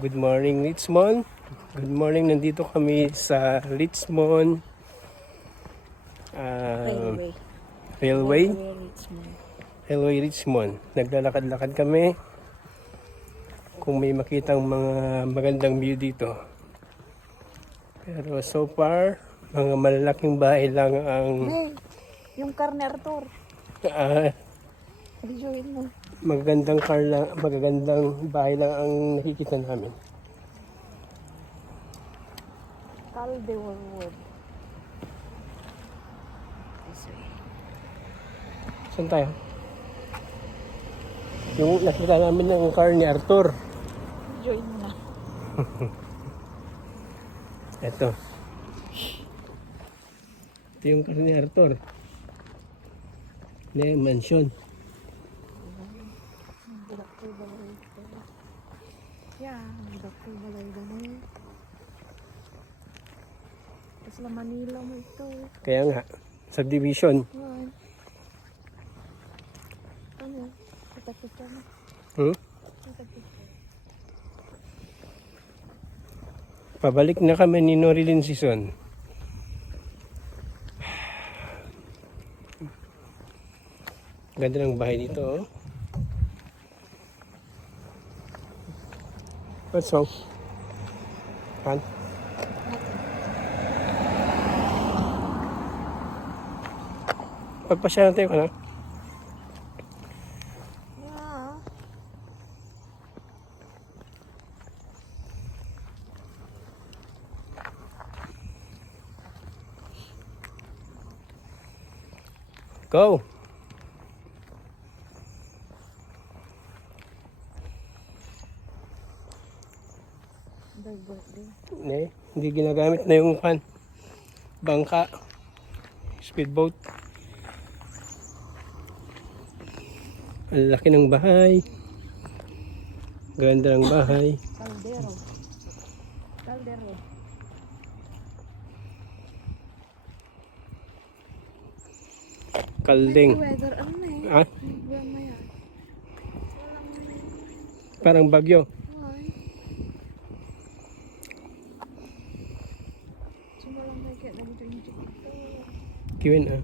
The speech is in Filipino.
Good morning, Richmond. Good morning, nandito kami sa Richmond Railway. Railway. Richmond. Railway Richmond. Naglalakad-lakad kami. Kung may makitang mga magandang view dito. Pero so far, mga malalaking bahay lang ang Hey, yung Carne Arthur. Videoin mo. magagandang bahay lang ang nakikita namin. Calderwood. This way. Saan tayo? Yung nakita namin ng car ni Arthur. Videoin mo na. Ito. Ito yung car ni Arthur. Ito yung mansion. Dr. Balay. Yeah, Dr. Balay ganun. Tapos la Manila mo ito. Kaya nga, subdivision. Yan. Ano? Kita-kita mo. Kita-kita. Pabalik na kami ni Norilyn Sison. Ganda ng bahay dito, oh. What's wrong? Han? Pagpasya natin ko na. Yeah. Go! Their birthday. Hindi ginagamit na yung bangka, speedboat. Ang laki ng bahay. Ganda ng bahay. Caldero. Caldero. Kalding. Weather ano na eh. Ah, Mamaya. parang bagyo. Why? Sumalang na kaya dito yung chicken. Kiwin ah.